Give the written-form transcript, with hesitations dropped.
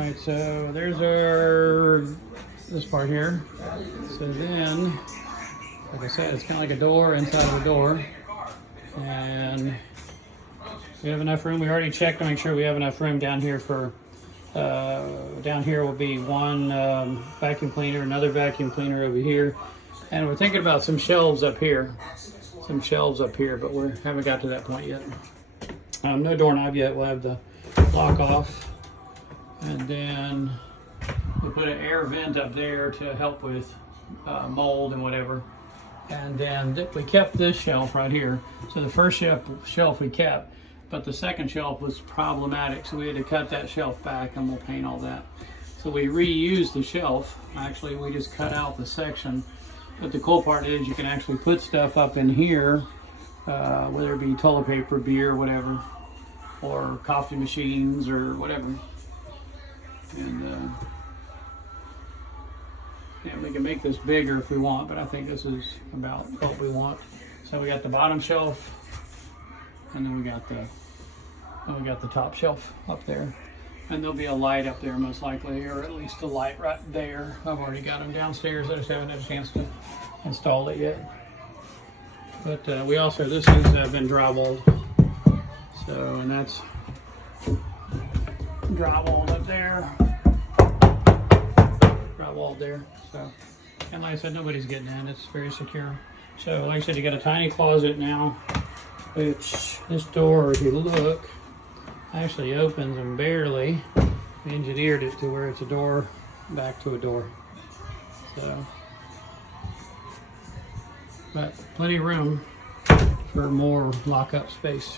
Alright, so there's our, this part here. So then, like I said, it's kind of like a door inside of a door. And we have enough room. We already checked to make sure we have enough room down here for, down here will be one vacuum cleaner, another vacuum cleaner over here. And we're thinking about some shelves up here. Some shelves up here, but we haven't got to that point yet. No doorknob yet. We'll have the lock off. And then we'll put an air vent up there to help with mold and whatever. And then we kept this shelf right here. So the first shelf we kept, but the second shelf was problematic. So we had to cut that shelf back and we'll paint all that. So we reused the shelf. Actually, we just cut out the section. But the cool part is you can actually put stuff up in here, whether it be toilet paper, beer, whatever, or coffee machines or whatever. And yeah, we can make this bigger if we want, but I think this is about what we want. So we got the bottom shelf, and then we got the top shelf up there, and there'll be a light up there most likely, or at least a light right there. I've already got them downstairs. I just haven't had a chance to install it yet. But we also, this has been drywalled, so, and that's drywalled up there, drywalled there. So, and like I said, nobody's getting in. It's very secure. So, like I said, you got a tiny closet now, which this door, if you look, actually opens and barely. We engineered it to where it's a door back to a door. So, but plenty of room for more lock-up space.